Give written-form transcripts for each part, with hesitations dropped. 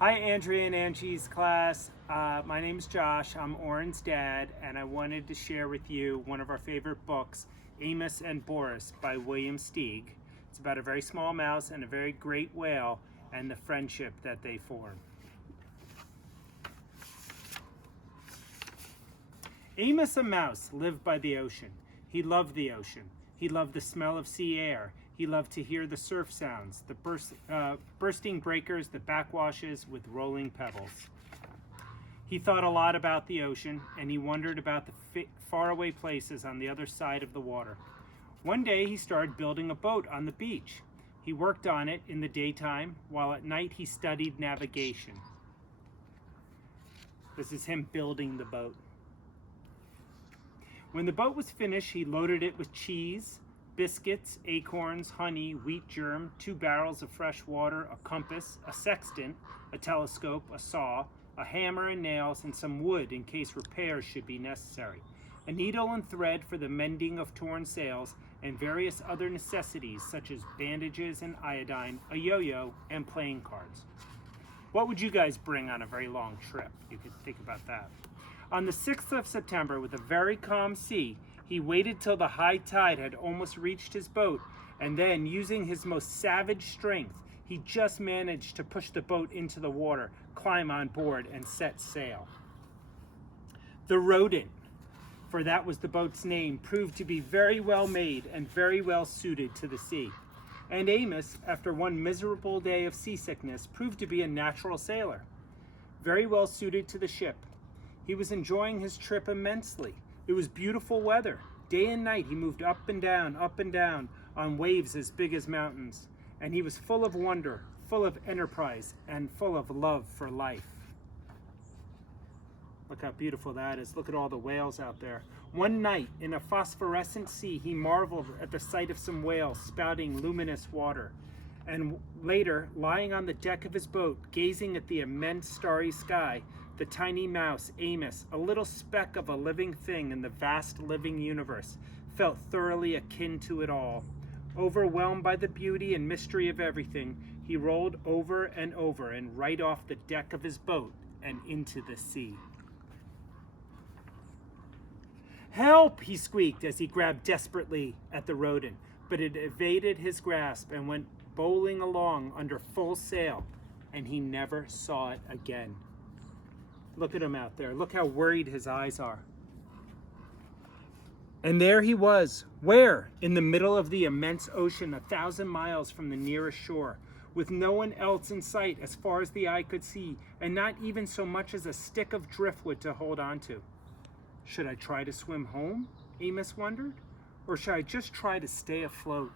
Hi, Andrea and Angie's class. My name is Josh. I'm Oren's dad, and I wanted to share with you one of our favorite books, Amos and Boris by William Steig. It's about a very small mouse and a very great whale and the friendship that they form. Amos, a mouse, lived by the ocean. He loved the ocean. He loved the smell of sea air. He loved to hear the surf sounds, the bursting breakers, the backwashes with rolling pebbles. He thought a lot about the ocean, and he wondered about the faraway places on the other side of the water. One day he started building a boat on the beach. He worked on it in the daytime, while at night he studied navigation. This is him building the boat. When the boat was finished, he loaded it with cheese, biscuits, acorns, honey, wheat germ, 2 barrels of fresh water, a compass, a sextant, a telescope, a saw, a hammer and nails, and some wood in case repairs should be necessary, a needle and thread for the mending of torn sails, and various other necessities such as bandages and iodine, a yo-yo, and playing cards. What would you guys bring on a very long trip? You could think about that. On the 6th of September, with a very calm sea, he waited till the high tide had almost reached his boat, and then, using his most savage strength, he just managed to push the boat into the water, climb on board, and set sail. The Rodent, for that was the boat's name, proved to be very well made and very well suited to the sea. And Amos, after one miserable day of seasickness, proved to be a natural sailor, very well suited to the ship. He was enjoying his trip immensely. It was beautiful weather. Day and night he moved up and down on waves as big as mountains. And he was full of wonder, full of enterprise, and full of love for life. Look how beautiful that is. Look at all the whales out there. One night in a phosphorescent sea, he marveled at the sight of some whales spouting luminous water. And later, lying on the deck of his boat, gazing at the immense starry sky, the tiny mouse, Amos, a little speck of a living thing in the vast living universe, felt thoroughly akin to it all. Overwhelmed by the beauty and mystery of everything, he rolled over and over and right off the deck of his boat and into the sea. "Help!" he squeaked as he grabbed desperately at the rodent, but it evaded his grasp and went bowling along under full sail, and he never saw it again. Look at him out there. Look how worried his eyes are. And there he was. Where? In the middle of the immense ocean, 1,000 miles from the nearest shore, with no one else in sight as far as the eye could see, and not even so much as a stick of driftwood to hold on to. Should I try to swim home? Amos wondered. Or should I just try to stay afloat?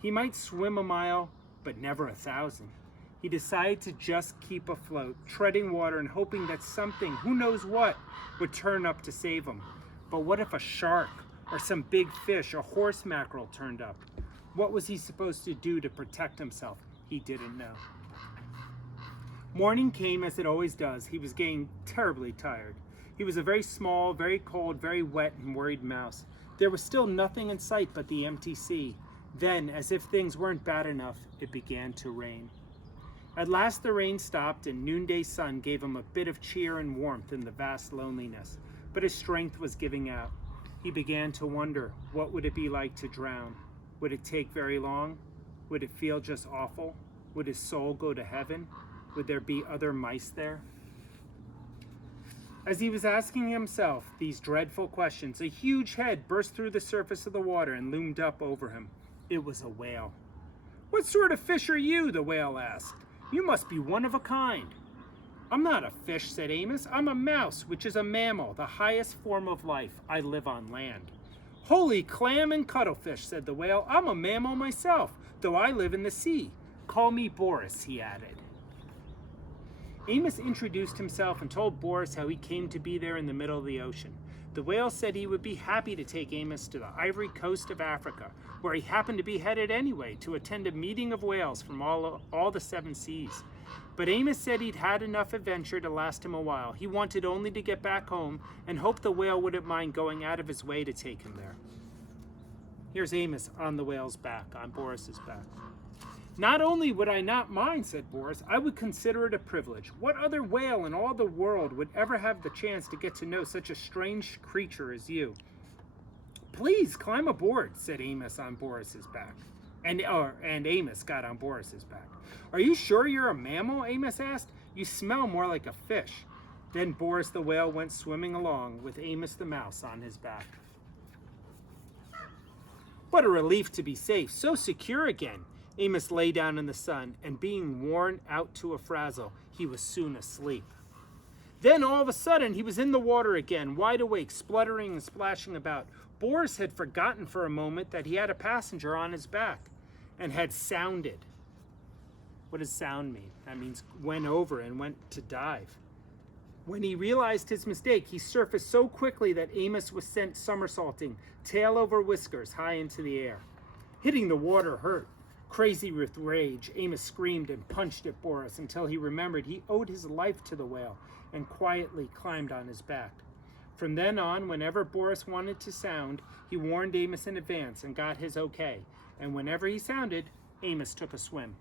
He might swim a mile, but never 1,000. He decided to just keep afloat, treading water and hoping that something, who knows what, would turn up to save him. But what if a shark or some big fish, a horse mackerel, turned up? What was he supposed to do to protect himself? He didn't know. Morning came as it always does. He was getting terribly tired. He was a very small, very cold, very wet and worried mouse. There was still nothing in sight but the empty sea. Then, as if things weren't bad enough, it began to rain. At last the rain stopped and noonday sun gave him a bit of cheer and warmth in the vast loneliness, but his strength was giving out. He began to wonder, what would it be like to drown? Would it take very long? Would it feel just awful? Would his soul go to heaven? Would there be other mice there? As he was asking himself these dreadful questions, a huge head burst through the surface of the water and loomed up over him. It was a whale. "What sort of fish are you?" the whale asked. "You must be one of a kind." "I'm not a fish," said Amos. "I'm a mouse, which is a mammal, the highest form of life. I live on land." "Holy clam and cuttlefish," said the whale. "I'm a mammal myself, though I live in the sea. Call me Boris," he added. Amos introduced himself and told Boris how he came to be there in the middle of the ocean. The whale said he would be happy to take Amos to the ivory coast of Africa, where he happened to be headed anyway, to attend a meeting of whales from all the 7 seas. But Amos said he'd had enough adventure to last him a while. He wanted only to get back home and hoped the whale wouldn't mind going out of his way to take him there. Here's Amos on the whale's back, on Boris's back. Not only would I not mind, said Boris, I would consider it a privilege. What other whale in all the world would ever have the chance to get to know such a strange creature as you? Please climb aboard, said Amos on Boris's back. And Amos got on Boris's back. Are you sure you're a mammal? Amos asked. You smell more like a fish. Then Boris the whale went swimming along with Amos the mouse on his back. What a relief to be safe, so secure again. Amos lay down in the sun, and being worn out to a frazzle, he was soon asleep. Then all of a sudden he was in the water again, wide awake, spluttering and splashing about. Boris had forgotten for a moment that he had a passenger on his back and had sounded. What does sound mean? That means went over and went to dive. When he realized his mistake, he surfaced so quickly that Amos was sent somersaulting, tail over whiskers, high into the air. Hitting the water hurt. Crazy with rage, Amos screamed and punched at Boris until he remembered he owed his life to the whale and quietly climbed on his back. From then on, whenever Boris wanted to sound, he warned Amos in advance and got his okay. And whenever he sounded, Amos took a swim.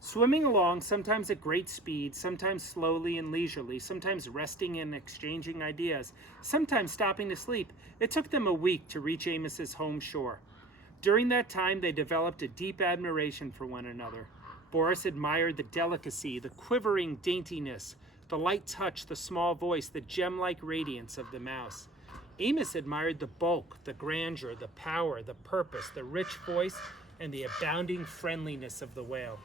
Swimming along, sometimes at great speed, sometimes slowly and leisurely, sometimes resting and exchanging ideas, sometimes stopping to sleep, it took them a week to reach Amos's home shore. During that time, they developed a deep admiration for one another. Boris admired the delicacy, the quivering daintiness, the light touch, the small voice, the gem-like radiance of the mouse. Amos admired the bulk, the grandeur, the power, the purpose, the rich voice, and the abounding friendliness of the whale.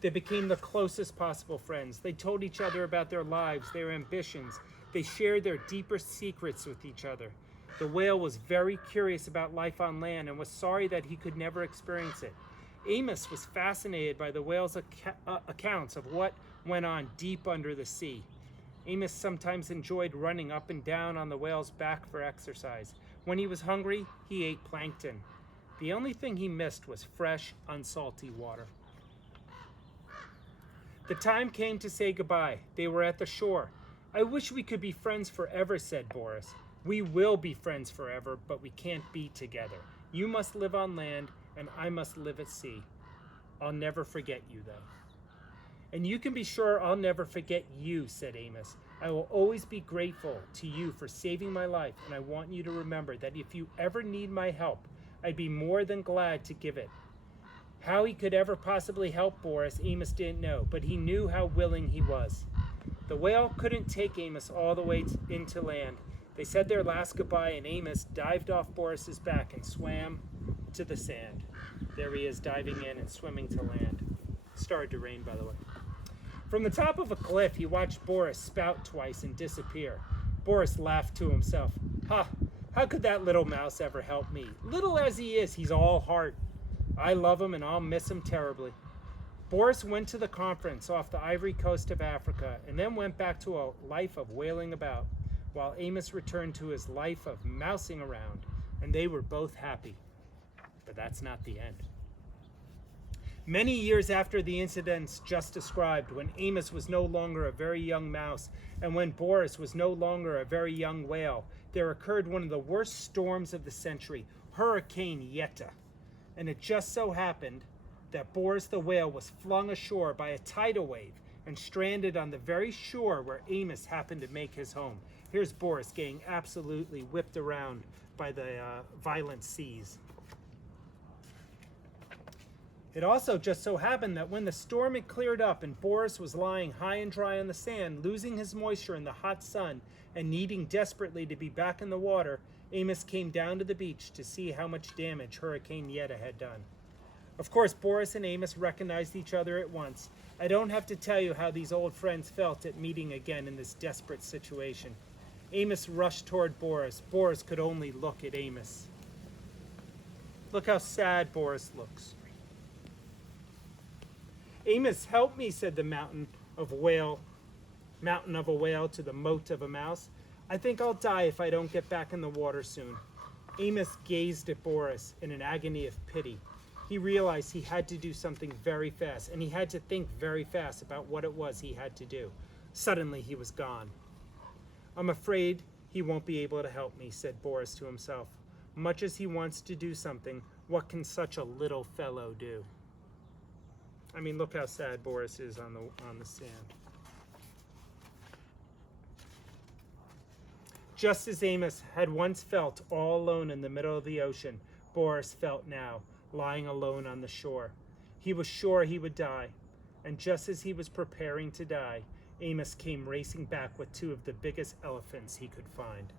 They became the closest possible friends. They told each other about their lives, their ambitions. They shared their deepest secrets with each other. The whale was very curious about life on land and was sorry that he could never experience it. Amos was fascinated by the whale's accounts of what went on deep under the sea. Amos sometimes enjoyed running up and down on the whale's back for exercise. When he was hungry, he ate plankton. The only thing he missed was fresh, unsalty water. The time came to say goodbye. They were at the shore. I wish we could be friends forever, said Boris. We will be friends forever, but we can't be together. You must live on land, and I must live at sea. I'll never forget you, though. And you can be sure I'll never forget you, said Amos. I will always be grateful to you for saving my life, and I want you to remember that if you ever need my help, I'd be more than glad to give it. How he could ever possibly help Boris, Amos didn't know, but he knew how willing he was. The whale couldn't take Amos all the way into land. They said their last goodbye, and Amos dived off Boris's back and swam to the sand. There he is, diving in and swimming to land. It started to rain, by the way. From the top of a cliff, he watched Boris spout twice and disappear. Boris laughed to himself. How could that little mouse ever help me? Little as he is, he's all heart. I love him and I'll miss him terribly. Boris went to the conference off the Ivory Coast of Africa and then went back to a life of wailing about, while Amos returned to his life of mousing around, and they were both happy. But that's not the end. Many years after the incidents just described, when Amos was no longer a very young mouse and when Boris was no longer a very young whale, there occurred one of the worst storms of the century, Hurricane Yetta. And it just so happened that Boris the whale was flung ashore by a tidal wave and stranded on the very shore where Amos happened to make his home. Here's Boris getting absolutely whipped around by the violent seas. It also just so happened that when the storm had cleared up and Boris was lying high and dry on the sand, losing his moisture in the hot sun and needing desperately to be back in the water, Amos came down to the beach to see how much damage Hurricane Yetta had done. Of course, Boris and Amos recognized each other at once. I don't have to tell you how these old friends felt at meeting again in this desperate situation. Amos rushed toward Boris. Boris could only look at Amos. Look how sad Boris looks. Amos, help me, said the mountain of a whale to the mote of a mouse. I think I'll die if I don't get back in the water soon. Amos gazed at Boris in an agony of pity. He realized he had to do something very fast, and he had to think very fast about what it was he had to do. Suddenly he was gone. I'm afraid he won't be able to help me, said Boris to himself. Much as he wants to do something, What can such a little fellow do? I mean, look how sad Boris is on the sand. Just as Amos had once felt all alone in the middle of the ocean, Boris felt now, lying alone on the shore. He was sure he would die, and just as he was preparing to die, Amos came racing back with two of the biggest elephants he could find.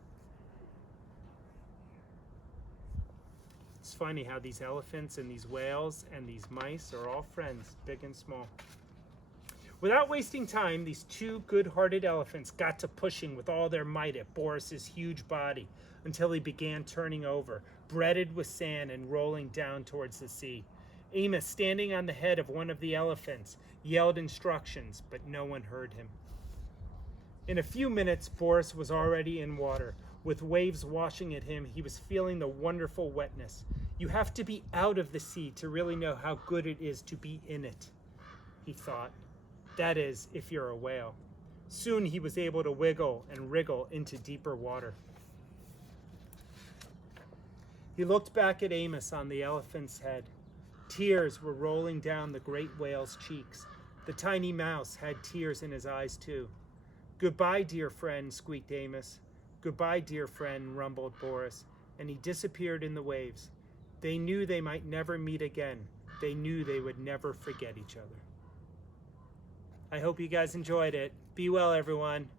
It's funny how these elephants and these whales and these mice are all friends, big and small. Without wasting time, these two good-hearted elephants got to pushing with all their might at Boris's huge body until he began turning over, breaded with sand and rolling down towards the sea. Amos, standing on the head of one of the elephants, yelled instructions, but no one heard him. In a few minutes, Boris was already in water. With waves washing at him, he was feeling the wonderful wetness. You have to be out of the sea to really know how good it is to be in it, he thought. That is, if you're a whale. Soon he was able to wiggle and wriggle into deeper water. He looked back at Amos on the elephant's head. Tears were rolling down the great whale's cheeks. The tiny mouse had tears in his eyes too. "Goodbye, dear friend," squeaked Amos. "Goodbye, dear friend," rumbled Boris, and he disappeared in the waves. They knew they might never meet again. They knew they would never forget each other. I hope you guys enjoyed it. Be well, everyone.